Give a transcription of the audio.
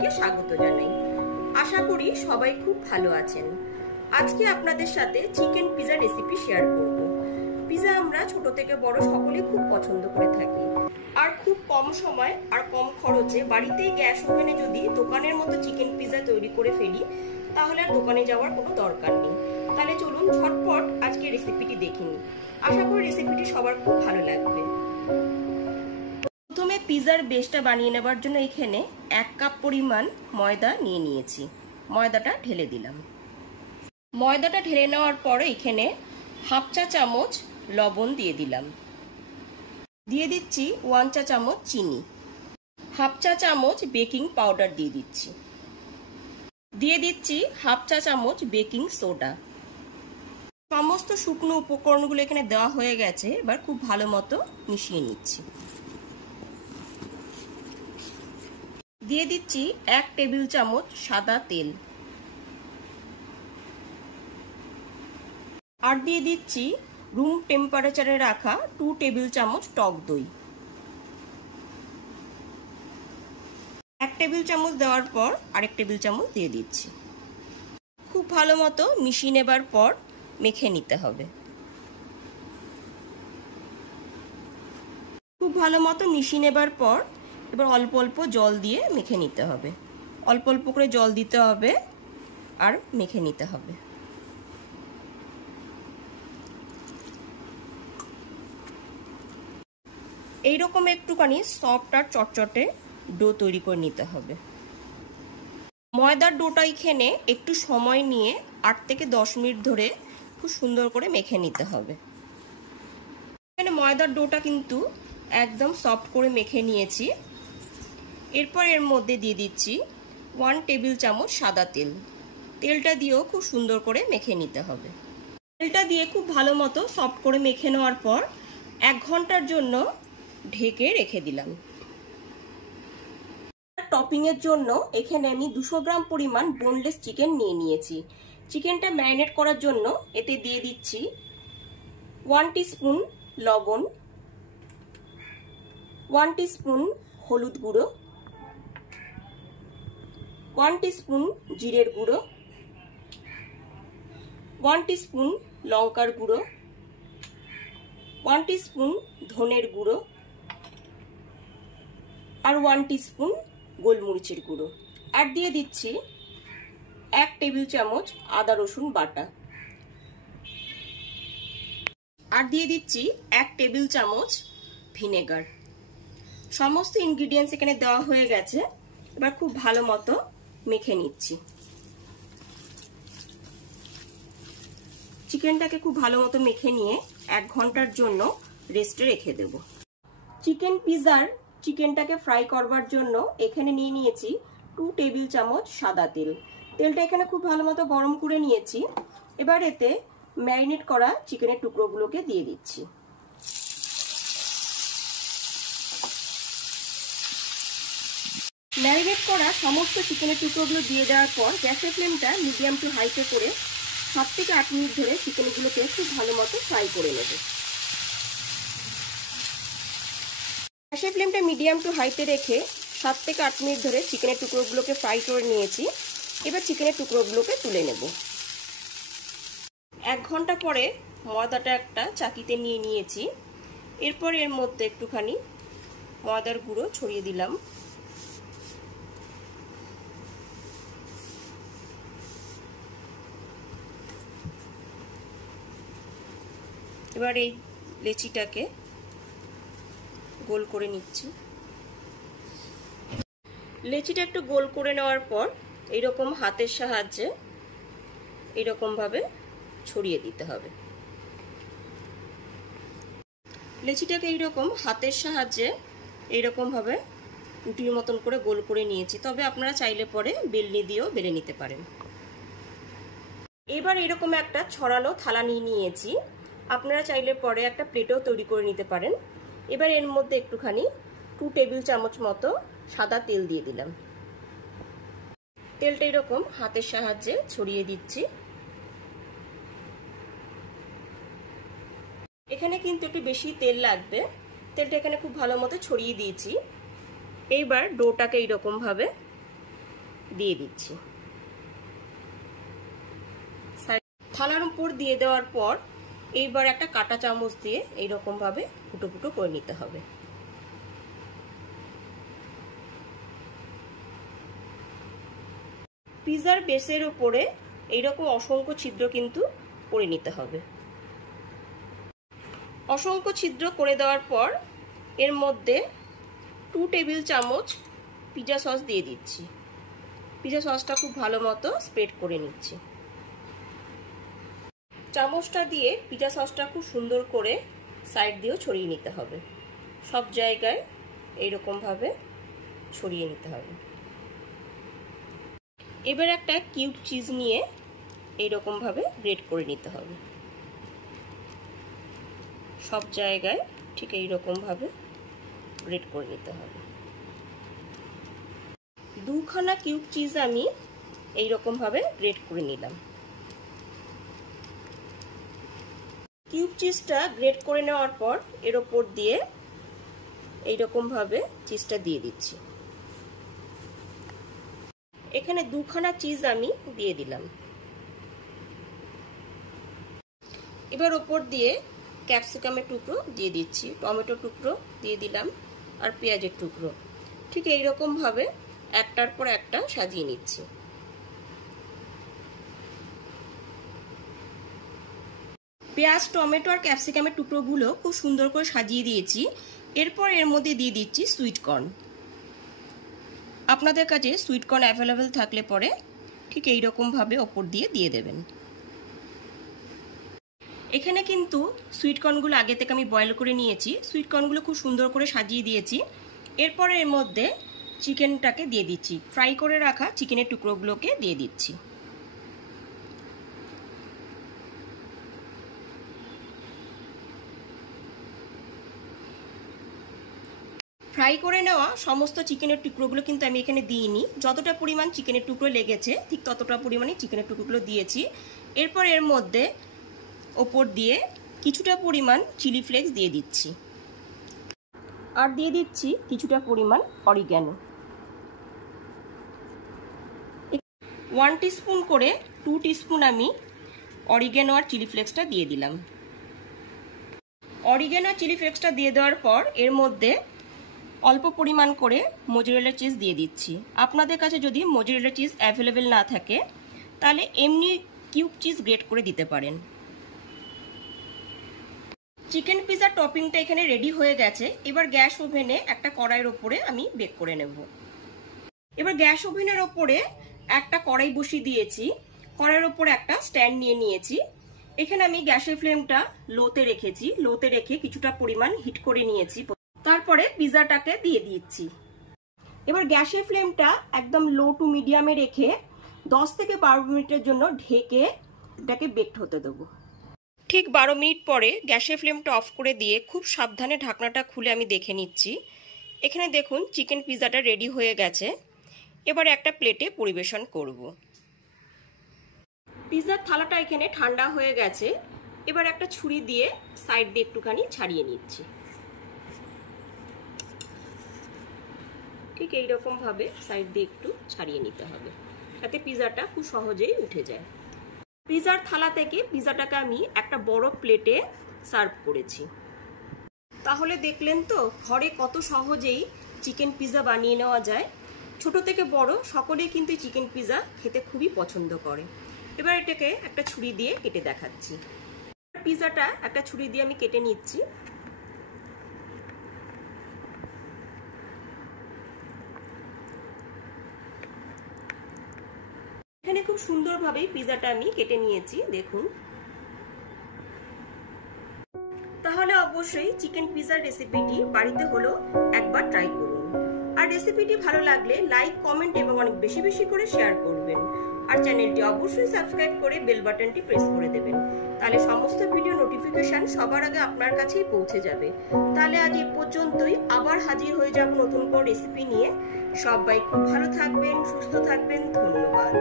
সবাইকে স্বাগত জানাই। আশা করি সবাই খুব ভালো আছেন। আজকে আপনাদের সাথে চিকেন পিজা রেসিপি শেয়ার করব। পিজা আমরা ছোট থেকে বড় সকলেই খুব পছন্দ করে থাকি, আর খুব কম সময় আর কম খরচে বাড়িতেই গ্যাস ওভেনে যদি দোকানের মতো চিকেন পিজা তৈরি করে ফেলি, তাহলে আর দোকানে যাওয়ার কোনো দরকার নেই। তাহলে চলুন ঝটপট আজকে রেসিপিটি দেখে নিই। আশা করি রেসিপিটি সবার খুব ভালো লাগবে। প্রথমে পিজার বেসটা বানিয়ে নেবার জন্য এখানে 1 কাপ পরিমাণ ময়দা নিয়ে নিয়েছি। ময়দাটা ঢেলে দিলাম। ময়দাটা ঢেলে নেওয়ার পরে এখানে 1/2 চা চামচ লবণ দিয়ে দিলাম। দিয়ে দিচ্ছি 1 চা চামচ চিনি। 1/2 চা চামচ বেকিং পাউডার দিয়ে দিচ্ছি। দিয়ে দিচ্ছি 1/2 চা চামচ বেকিং সোডা। সমস্ত শুকনো উপকরণগুলো এখানে দেওয়া হয়ে গেছে। এবার খুব ভালো মতো মিশিয়ে নিচ্ছি। দিয়ে দিচ্ছি 1 টেবিল চামচ সাদা তেল, আর দিয়ে দিচ্ছি রুম টেম্পারেচারে রাখা 2 টেবিল চামচ টক দই। 1 টেবিল চামচ দেওয়ার পর আরেক টেবিল চামচ দিয়ে দিচ্ছি। খুব ভালো মতো মিশিয়ে নেবার পর মেখে নিতে হবে। খুব ভালো মতো মিশিয়ে নেবার পর এবার অল্প অল্প জল দিয়ে মেখে নিতে হবে। অল্প অল্প করে জল দিতে হবে আর মেখে নিতে হবে। এইরকম একটুখানি সফট আর চটচটে ডো তৈরি করে নিতে হবে। ময়দার ডোটা এখানে একটু সময় নিয়ে 8 থেকে 10 মিনিট ধরে খুব সুন্দর করে মেখে নিতে হবে। এখানে ময়দার ডোটা কিন্তু একদম সফট করে মেখে নিয়েছি। এরপর এর মধ্যে দিয়ে দিচ্ছি 1 টেবিল চামচ সাদা তেল। তেলটা দিয়েও খুব সুন্দর করে মেখে নিতে হবে। তেলটা দিয়ে খুব ভালো মতো সফট করে মেখে নেওয়ার পর 1 ঘন্টার জন্য ঢেকে রেখে দিলাম। টপিং এর জন্য এখানে আমি 200 গ্রাম পরিমাণ বোনলেস চিকেন নিয়ে নিয়েছি। চিকেনটা ম্যারিনেট করার জন্য এতে দিয়ে দিচ্ছি 1 টিস্পুন লবণ, 1 টিস্পুন হলুদ গুঁড়ো, 1 টিস্পুন জিরের গুঁড়ো, 1 টিস্পুন লঙ্কার গুঁড়ো, 1 টিস্পুন ধনের গুঁড়ো, আর 1 টিস্পুন গোলমরিচের গুঁড়ো। আর দিয়ে দিচ্ছি 1 টেবিল চামচ আদা রসুন বাটা। আর দিয়ে দিচ্ছি 1 টেবিল চামচ ভিনেগার। সমস্ত ইনগ্রিডিয়েন্টস এখানে দেওয়া হয়ে গেছে। এবার খুব ভালো মতো মেখে নিচ্ছি। চিকেনটাকে খুব ভালো মতো মেখে নিয়ে 1 ঘন্টার জন্য রেস্টে রেখে দেব। চিকেন পিজার চিকেনটাকে ফ্রাই করবার জন্য এখানে নিয়ে নিয়েছি 2 টেবিল চামচ সাদা তেল। তেলটা এখানে খুব ভালো মতো গরম করে নিয়েছি। এবার এতে ম্যারিনেট করা চিকেনের টুকরোগুলোকে দিয়ে দিচ্ছি। ম্যারিনেট করা সমস্ত চিকেনের টুকরোগুলো দিয়ে দেওয়ার পর গ্যাসের ফ্লেমটা মিডিয়াম টু হাইতে করে 7 থেকে 8 মিনিট ধরে চিকেনগুলোকে খুব ভালো মতো ফ্রাই করে নেব। গ্যাসের ফ্লেমটা মিডিয়াম টু হাইতে রেখে 7 থেকে 8 মিনিট ধরে চিকেনের টুকরোগুলোকে ফ্রাই করে নিয়েছি। এবার চিকেনের টুকরোগুলোকে তুলে নেব। 1 ঘন্টা পরে ময়দাটা একটা চাকিতে নিয়ে নিয়েছি। এরপর এর মধ্যে একটুখানি ময়দার গুঁড়ো ছড়িয়ে দিলাম। এবার এই লেচিটাকে গোল করে নিচ্ছি। লেচিটা একটু গোল করে নেওয়ার পর এইরকম হাতের সাহায্যে এইরকম ভাবে ছড়িয়ে দিতে হবে। লেচিটাকে এইরকম হাতের সাহায্যে এইরকম ভাবে রুটির মতন করে গোল করে নিয়েছি। তবে আপনারা চাইলে পরে বেলনি দিয়েও বেলে নিতে পারেন। এবার এরকম একটা ছড়ানো থালা নিয়ে নিয়েছি। আপনারা চাইলে পরে একটা প্লেটও তৈরি করে নিতে পারেন। এবার এর মধ্যে একটুখানি 2 টেবিল চামচ মতো সাদা তেল দিয়ে দিলাম। তেলটা এরকম হাতের সাহায্যে ছড়িয়ে দিচ্ছি। এখানে কিন্তু একটু বেশি তেল লাগবে। তেলটা এখানে খুব ভালো মতো ছড়িয়ে দিয়েছি। এইবার ডোটাকে এইরকম ভাবে দিয়ে দিচ্ছি। থালার উপর দিয়ে দেওয়ার পর এইবার একটা কাঁটা চামচ দিয়ে এইরকম ভাবে ফুটো ফুটো করে নিতে হবে। পিজার বেসের উপরে এইরকম অসংখ্য ছিদ্র কিন্তু করে নিতে হবে। অসংখ্য ছিদ্র করে দেওয়ার পর এর মধ্যে 2 টেবিল চামচ পিৎজা সস দিয়ে দিচ্ছি। পিৎজা সসটা খুব ভালো মতো স্প্রেড করে নিচ্ছি। চামচটা দিয়ে পিৎজা সসটা খুব সুন্দর করে সাইড দিয়েও ছড়িয়ে নিতে হবে। সব জায়গায় এইরকম ভাবে ছড়িয়ে নিতে হবে। এবার একটা কিউব চিজ নিয়ে এইরকম ভাবে গ্রেট করে নিতে হবে। সব জায়গায় ঠিক এইরকম ভাবে গ্রেট করে নিতে হবে। 2খানা কিউব চিজ আমি এইরকম ভাবে গ্রেট করে নিলাম। কিউব চিজটা গ্রেট করে নেওয়ার পর এর উপর দিয়ে এইরকম ভাবে চিজটা দিয়ে দিচ্ছি। এখানে 2খানা চিজ আমি দিয়ে দিলাম। এবার উপর দিয়ে ক্যাপসিকামের টুকরো দিয়ে দিচ্ছি, টমেটো টুকরো দিয়ে দিলাম, আর পেঁয়াজের টুকরো। ঠিক এইরকম ভাবে একটার পর একটা সাজিয়ে নিচ্ছি। পেঁয়াজ, টমেটো আর ক্যাপসিকামের টুকরোগুলো খুব সুন্দর করে সাজিয়ে দিয়েছি। এরপর এর মধ্যে দিয়ে দিচ্ছি সুইট কর্ন। আপনাদের কাছে সুইট কর্ন অ্যাভেলেবেল থাকলে পরে ঠিক এইরকম ভাবে ওপর দিয়ে দিয়ে দেবেন। এখানে কিন্তু সুইট কর্নগুলো আগে থেকে আমি বয়েল করে নিয়েছি। সুইট কর্নগুলো খুব সুন্দর করে সাজিয়ে দিয়েছি। এরপর এর মধ্যে চিকেনটাকে দিয়ে দিচ্ছি। ফ্রাই করে রাখা চিকেনের টুকরোগুলোকে দিয়ে দিচ্ছি। ফ্রাই করে নেওয়া সমস্ত চিকেনের টুকরোগুলো কিন্তু আমি এখানে দিইনি। যতটা পরিমাণ চিকেনের টুকরো লেগেছে ঠিক ততটা পরিমাণে চিকেনের টুকরোগুলো দিয়েছি। এরপর এর মধ্যে ওপর দিয়ে কিছুটা পরিমাণ চিলি ফ্লেক্স দিয়ে দিচ্ছি, আর দিয়ে দিচ্ছি কিছুটা পরিমাণ অরিগ্যানো। 1 টিস্পুন করে 2 টিস্পুন আমি অরিগ্যানো আর চিলি ফ্লেক্সটা দিয়ে দিলাম। অরিগ্যানো আর চিলি ফ্লেক্সটা দিয়ে দেওয়ার পর এর মধ্যে অল্প পরিমাণ করে মোজারেলা চিজ দিয়ে দিচ্ছি। আপনাদের কাছে যদি মোজারেলা চিজ অ্যাভেলেবেল না থাকে তাহলে এমনি কিউব চিজ গ্রেট করে দিতে পারেন। চিকেন পিৎজার টপিংটা এখানে রেডি হয়ে গেছে। এবার গ্যাস ওভেনে একটা কড়াইয়ের ওপরে আমি বেক করে নেব। এবার গ্যাস ওভেনের ওপরে একটা কড়াই বসিয়ে দিয়েছি। কড়াইয়ের ওপরে একটা স্ট্যান্ড নিয়ে নিয়েছি। এখানে আমি গ্যাসের ফ্লেমটা লোতে রেখেছি। লোতে রেখে কিছুটা পরিমাণ হিট করে নিয়েছি। তারপরে পিৎজাটাকে দিয়ে দিচ্ছি। এবার গ্যাসের ফ্লেমটা একদম লো টু মিডিয়ামে রেখে 10 থেকে 12 মিনিটের জন্য ঢেকে এটাকে বেকড হতে দেবো। ঠিক 12 মিনিট পরে গ্যাসের ফ্লেমটা অফ করে দিয়ে খুব সাবধানে ঢাকনাটা খুলে আমি দেখে নিচ্ছি। এখানে দেখুন চিকেন পিৎজাটা রেডি হয়ে গেছে। এবার একটা প্লেটে পরিবেশন করব। পিৎজার থালাটা এখানে ঠান্ডা হয়ে গেছে। এবার একটা ছুরি দিয়ে সাইড দিয়ে একটুখানি ছাড়িয়ে নিচ্ছি। ঠিক এইরকম ভাবে সাইড দিয়ে একটু ছাড়িয়ে নিতে হবে, যাতে পিৎজাটা খুব সহজেই উঠে যায়। পিৎজার থালা থেকে পিৎজাটাকে আমি একটা বড় প্লেটে সার্ভ করেছি। তাহলে দেখলেন তো ঘরে কত সহজেই চিকেন পিৎজা বানিয়ে নেওয়া যায়। ছোট থেকে বড় সকলেই কিন্তু চিকেন পিৎজা খেতে খুবই পছন্দ করে। এবার এটাকে একটা ছুরি দিয়ে কেটে দেখাচ্ছি। পিৎজাটা একটা ছুরি দিয়ে আমি কেটে নিচ্ছি। এখানে খুব সুন্দরভাবে পিৎজাটা আমি কেটে নিয়েছি, দেখুন। তাহলে অবশ্যই চিকেন পিৎজার রেসিপিটি বাড়িতে হলো একবার ট্রাই করুন। আর রেসিপিটি ভালো লাগলে লাইক, কমেন্ট এবং অনেক বেশি বেশি করে শেয়ার করবেন। আর চ্যানেলটি অবশ্যই সাবস্ক্রাইব করে বেল বাটনটি প্রেস করে দেবেন, তাহলে সমস্ত ভিডিও নোটিফিকেশন সবার আগে আপনার কাছেই পৌঁছে যাবে। তাহলে আজ এই পর্যন্তই, আবার হাজির হয়ে যাব নতুন কোনো রেসিপি নিয়ে। সবাই খুব ভালো থাকবেন, সুস্থ থাকবেন। ধন্যবাদ।